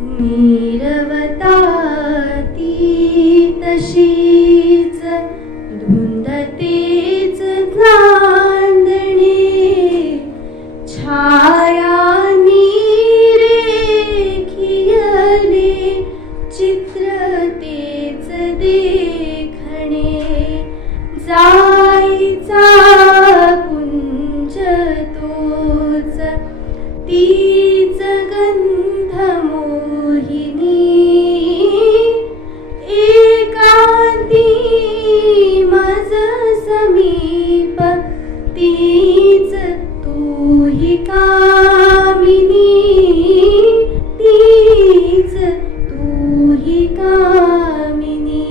नीरवता ती तशीच धुंदतेच चांदणे छाया निरेखियले चित्रतेच देखणे जायचा कुंज तोच तीच गंध मोहिनी एकांती मज समीप तीच तूही कामिनी तीच तूही कामिनी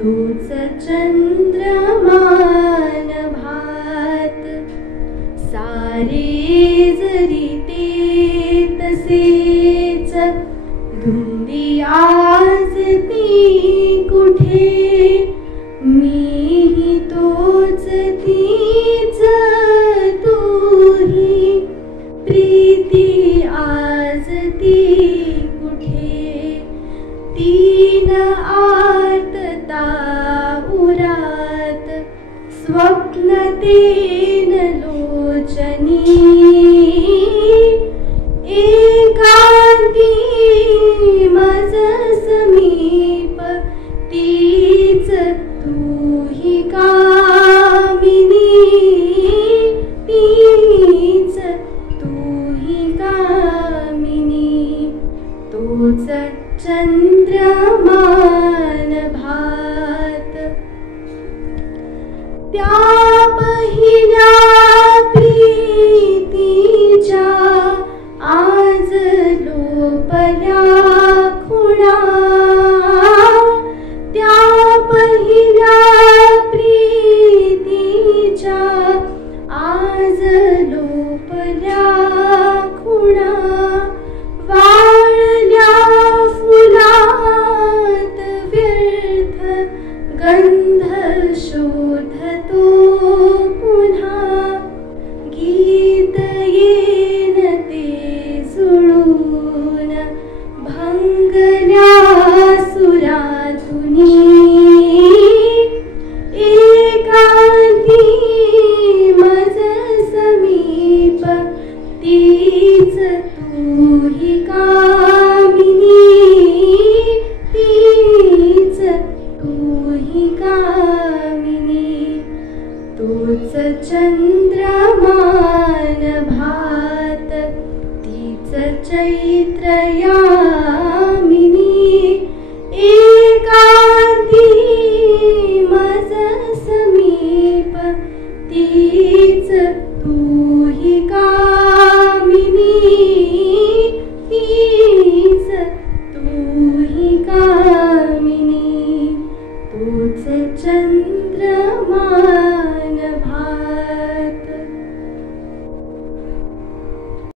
तूच चंद्रमान भात सारे जरी ते तसेच धुंदी आज ती कुठे मीही तोच तीच तूही प्रीती आज ती कुठे तीन आर्तता उरात स्वप्न तेन लोचनी एकांती मज समीप तीच तूही कामिनी तीच तूही कामिनी तोच चंद्रमान भात त्या पहिल्या प्रीतीच्या आज लोपल्या खुणा त्या पहिल्या प्रीतीच्या आज लोपल्या खुणा वाळल्या फुलात व्यर्थ गंध शोधतो पुन्हा गीत येन ते जुळून भंगल्या सुरातुनी एकांती मज समीप तीच तूही कामिनी तीच तूही कामिनी तोच चंद्रमान भात तीच चैत्र यामिनी एकांती मज समीप तीच तूही कामिनी तीच तूही कामिनी तोच चंद्रमान